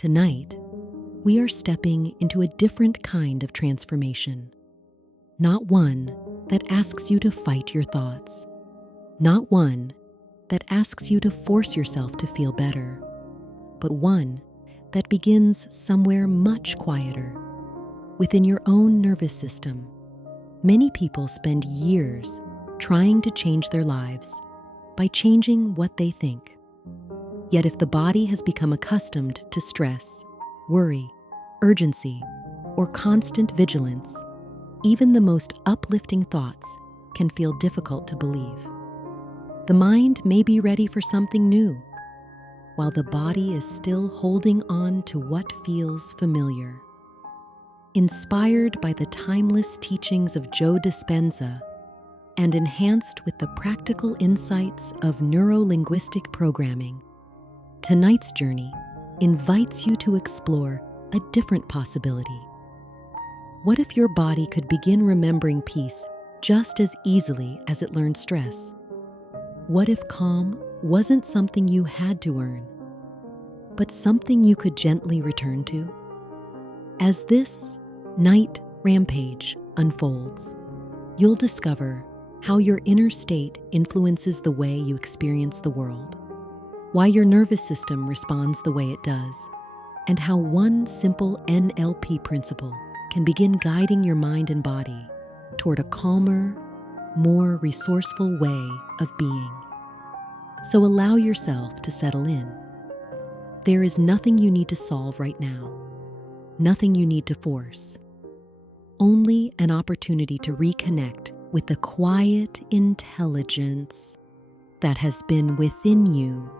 Tonight, we are stepping into a different kind of transformation. Not one that asks you to fight your thoughts. Not one that asks you to force yourself to feel better. But one that begins somewhere much quieter, within your own nervous system. Many people spend years trying to change their lives by changing what they think. Yet if the body has become accustomed to stress, worry, urgency, or constant vigilance, even the most uplifting thoughts can feel difficult to believe. The mind may be ready for something new, while the body is still holding on to what feels familiar. Inspired by the timeless teachings of Joe Dispenza and enhanced with the practical insights of Neuro-Linguistic Programming, tonight's journey invites you to explore a different possibility. What if your body could begin remembering peace just as easily as it learned stress? What if calm wasn't something you had to earn, but something you could gently return to? As this Night Rampage unfolds, you'll discover how your inner state influences the way you experience the world, why your nervous system responds the way it does, and how one simple NLP principle can begin guiding your mind and body toward a calmer, more resourceful way of being. So allow yourself to settle in. There is nothing you need to solve right now, nothing you need to force, only an opportunity to reconnect with the quiet intelligence that has been within you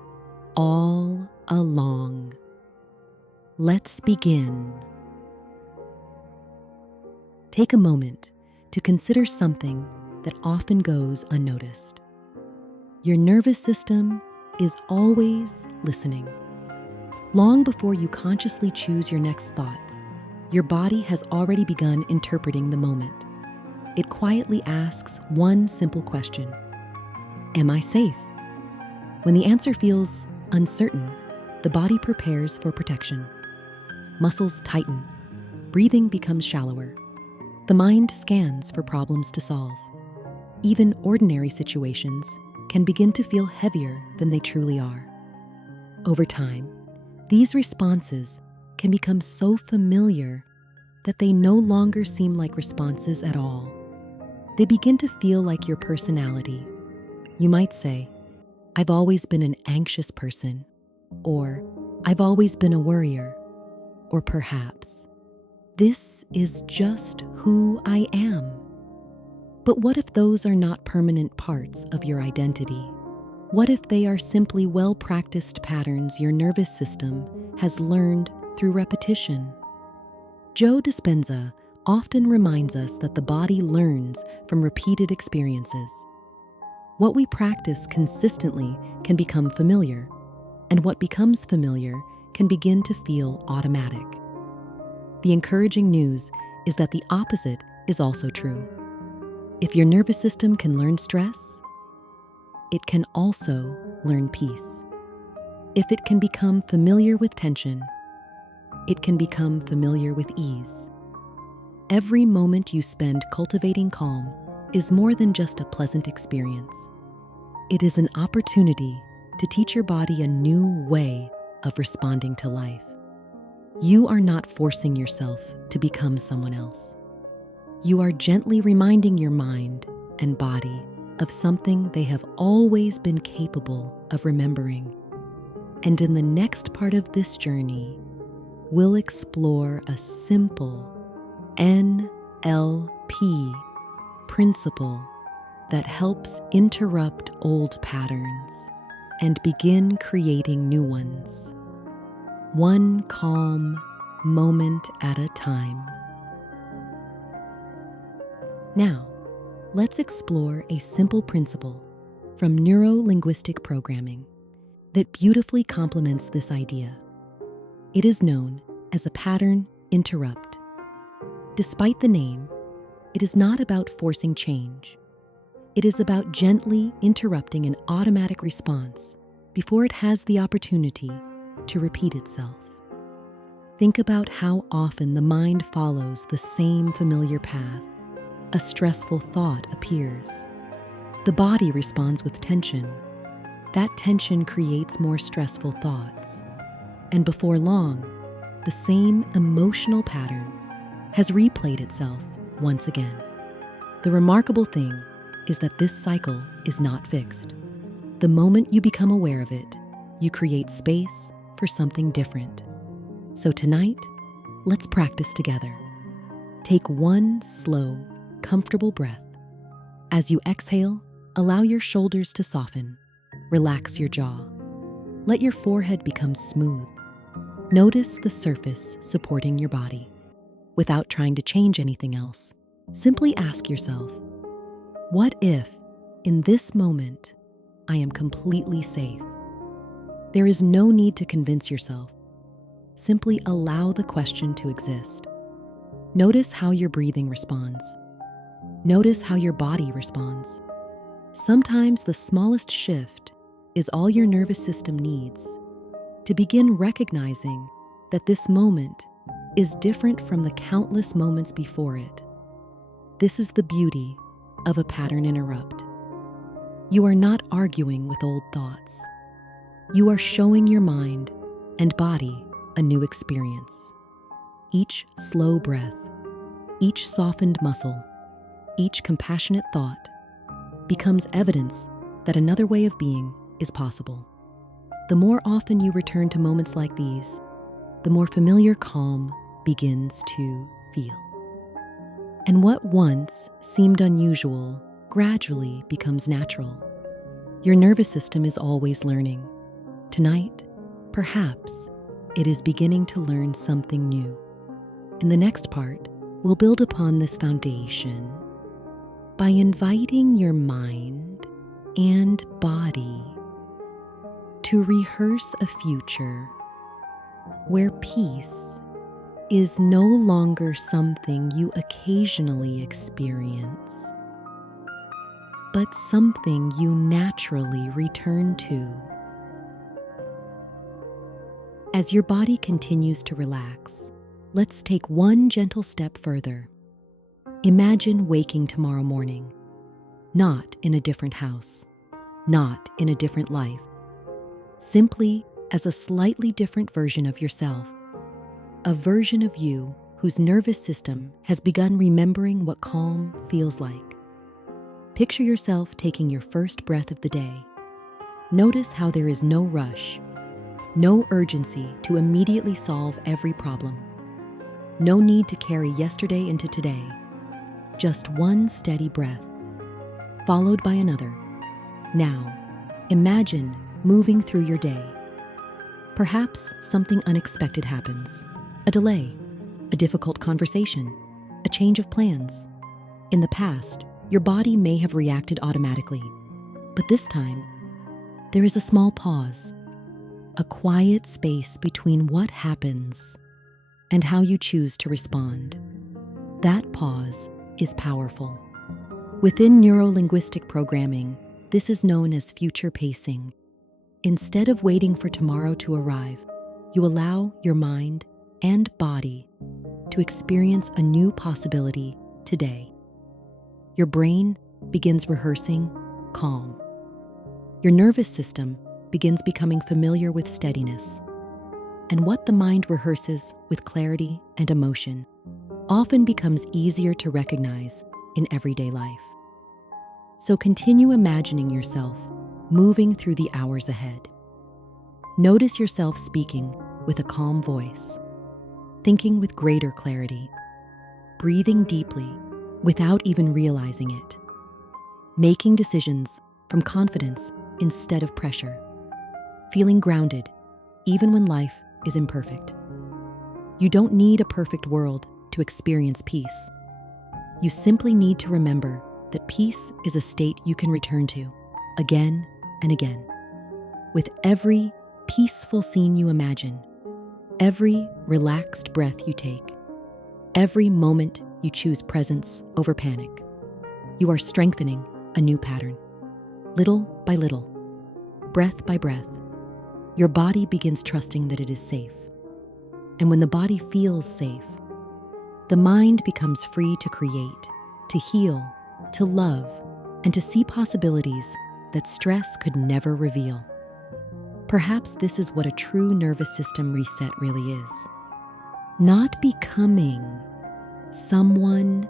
all along. Let's begin. Take a moment to consider something that often goes unnoticed. Your nervous system is always listening. Long before you consciously choose your next thought, your body has already begun interpreting the moment. It quietly asks one simple question: am I safe? When the answer feels uncertain, the body prepares for protection. Muscles tighten, breathing becomes shallower. The mind scans for problems to solve. Even ordinary situations can begin to feel heavier than they truly are. Over time, these responses can become so familiar that they no longer seem like responses at all. They begin to feel like your personality. You might say, "I've always been an anxious person," or "I've always been a worrier," or perhaps, "This is just who I am." But what if those are not permanent parts of your identity? What if they are simply well-practiced patterns your nervous system has learned through repetition? Joe Dispenza often reminds us that the body learns from repeated experiences. What we practice consistently can become familiar, and what becomes familiar can begin to feel automatic. The encouraging news is that the opposite is also true. If your nervous system can learn stress, it can also learn peace. If it can become familiar with tension, it can become familiar with ease. Every moment you spend cultivating calm is more than just a pleasant experience. It is an opportunity to teach your body a new way of responding to life. You are not forcing yourself to become someone else. You are gently reminding your mind and body of something they have always been capable of remembering. And in the next part of this journey, we'll explore a simple NLP principle that helps interrupt old patterns and begin creating new ones, one calm moment at a time. Now, let's explore a simple principle from Neuro-Linguistic Programming that beautifully complements this idea. It is known as a pattern interrupt. Despite the name, it is not about forcing change. It is about gently interrupting an automatic response before it has the opportunity to repeat itself. Think about how often the mind follows the same familiar path. A stressful thought appears. The body responds with tension. That tension creates more stressful thoughts. And before long, the same emotional pattern has replayed itself once again. The remarkable thing is that this cycle is not fixed. The moment you become aware of it, you create space for something different. So tonight, let's practice together. Take one slow, comfortable breath. As you exhale, allow your shoulders to soften. Relax your jaw. Let your forehead become smooth. Notice the surface supporting your body. Without trying to change anything else, simply ask yourself, what if, in this moment, I am completely safe? There is no need to convince yourself. Simply allow the question to exist. Notice how your breathing responds. Notice how your body responds. Sometimes the smallest shift is all your nervous system needs to begin recognizing that this moment is different from the countless moments before it. This is the beauty of a pattern interrupt. You are not arguing with old thoughts. You are showing your mind and body a new experience. Each slow breath, each softened muscle, each compassionate thought becomes evidence that another way of being is possible. The more often you return to moments like these, the more familiar calm begins to feel. And what once seemed unusual gradually becomes natural. Your nervous system is always learning. Tonight, perhaps, it is beginning to learn something new. In the next part, we'll build upon this foundation by inviting your mind and body to rehearse a future where peace is no longer something you occasionally experience, but something you naturally return to. As your body continues to relax, let's take one gentle step further. Imagine waking tomorrow morning, not in a different house, not in a different life, simply as a slightly different version of yourself, a version of you whose nervous system has begun remembering what calm feels like. Picture yourself taking your first breath of the day. Notice how there is no rush, no urgency to immediately solve every problem. No need to carry yesterday into today. Just one steady breath, followed by another. Now, imagine moving through your day. Perhaps something unexpected happens. A delay, a difficult conversation, a change of plans. In the past, your body may have reacted automatically, but this time, there is a small pause, a quiet space between what happens and how you choose to respond. That pause is powerful. Within Neuro-Linguistic Programming, this is known as future pacing. Instead of waiting for tomorrow to arrive, you allow your mind and body to experience a new possibility today. Your brain begins rehearsing calm. Your nervous system begins becoming familiar with steadiness. And what the mind rehearses with clarity and emotion often becomes easier to recognize in everyday life. So continue imagining yourself moving through the hours ahead. Notice yourself speaking with a calm voice, thinking with greater clarity, breathing deeply without even realizing it, making decisions from confidence instead of pressure, feeling grounded even when life is imperfect. You don't need a perfect world to experience peace. You simply need to remember that peace is a state you can return to again and again. With every peaceful scene you imagine, every relaxed breath you take, every moment you choose presence over panic, you are strengthening a new pattern. Little by little, breath by breath, your body begins trusting that it is safe. And when the body feels safe, the mind becomes free to create, to heal, to love, and to see possibilities that stress could never reveal. Perhaps this is what a true nervous system reset really is. Not becoming someone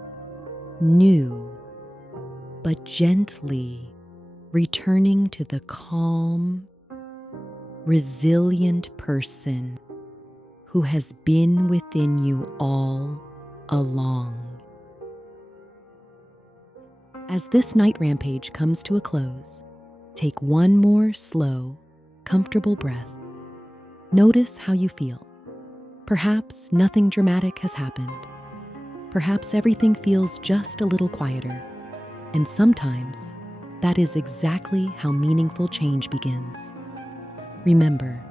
new, but gently returning to the calm, resilient person who has been within you all along. As this night rampage comes to a close, take one more slow, comfortable breath. Notice how you feel. Perhaps nothing dramatic has happened. Perhaps everything feels just a little quieter. And sometimes that is exactly how meaningful change begins. Remember,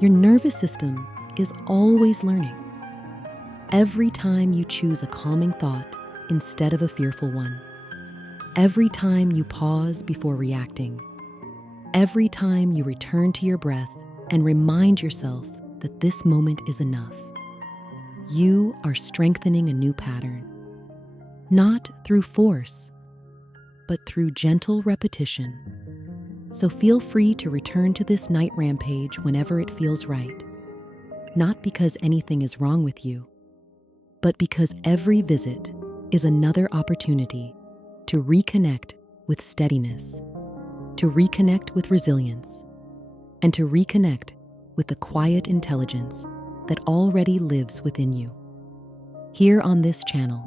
your nervous system is always learning. Every time you choose a calming thought instead of a fearful one, every time you pause before reacting, every time you return to your breath and remind yourself that this moment is enough, you are strengthening a new pattern, not through force, but through gentle repetition. So feel free to return to this night rampage whenever it feels right, not because anything is wrong with you, but because every visit is another opportunity to reconnect with steadiness, to reconnect with resilience, and to reconnect with the quiet intelligence that already lives within you. Here on this channel,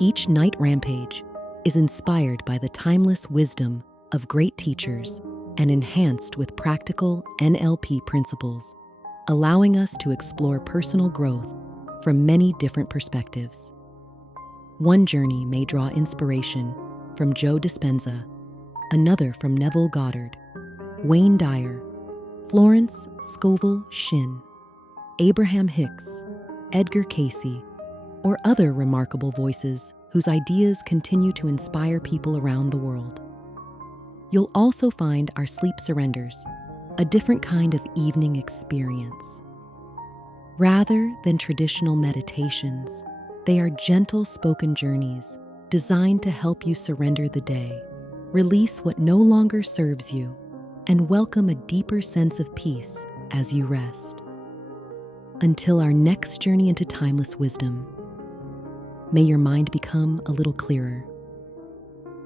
each night rampage is inspired by the timeless wisdom of great teachers and enhanced with practical NLP principles, allowing us to explore personal growth from many different perspectives. One journey may draw inspiration from Joe Dispenza, another from Neville Goddard, Wayne Dyer, Florence Scovel Shinn, Abraham Hicks, Edgar Cayce, or other remarkable voices whose ideas continue to inspire people around the world. You'll also find our sleep surrenders, a different kind of evening experience. Rather than traditional meditations, they are gentle spoken journeys designed to help you surrender the day, release what no longer serves you, and welcome a deeper sense of peace as you rest. Until our next journey into timeless wisdom, may your mind become a little clearer.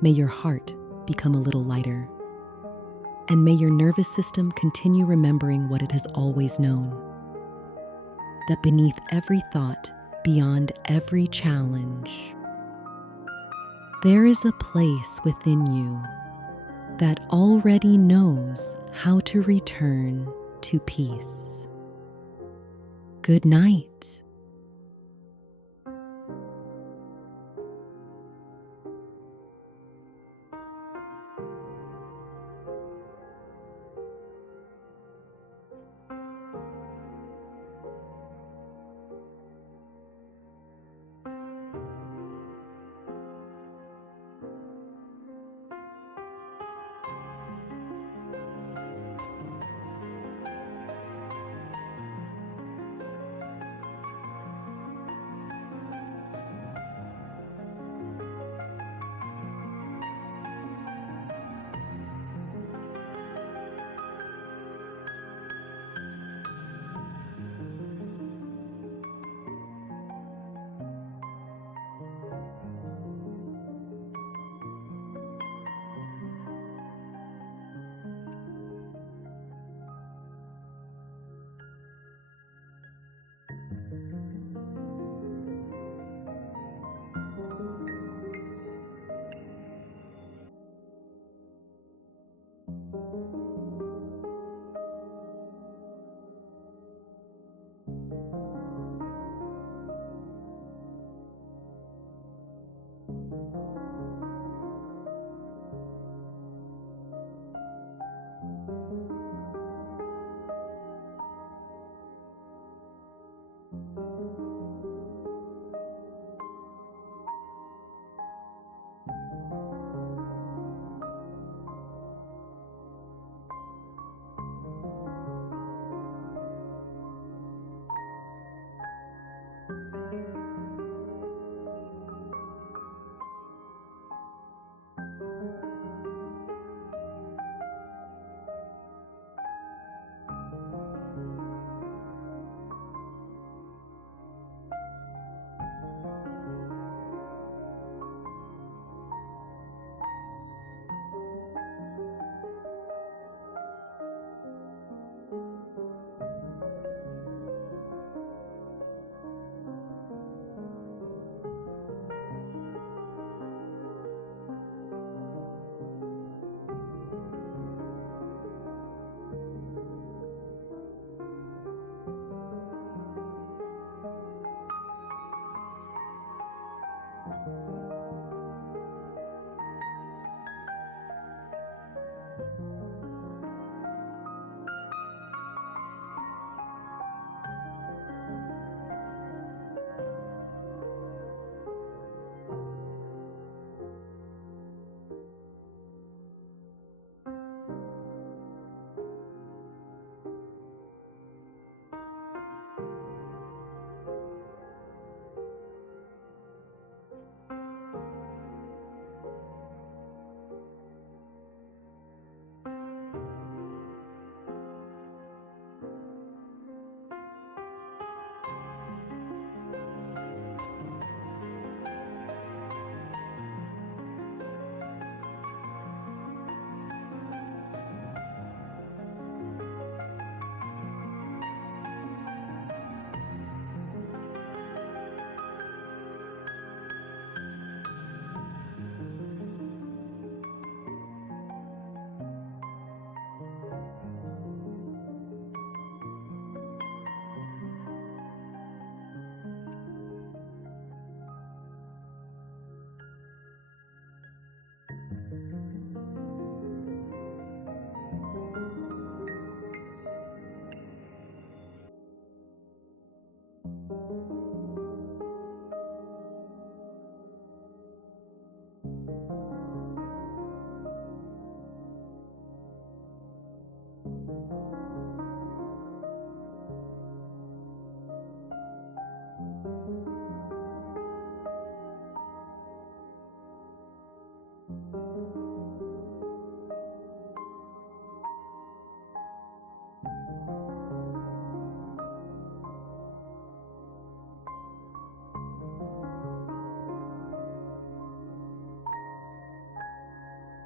May your heart become a little lighter. And may your nervous system continue remembering what it has always known: that beneath every thought, beyond every challenge, there is a place within you that already knows how to return to peace. Good night.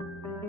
you.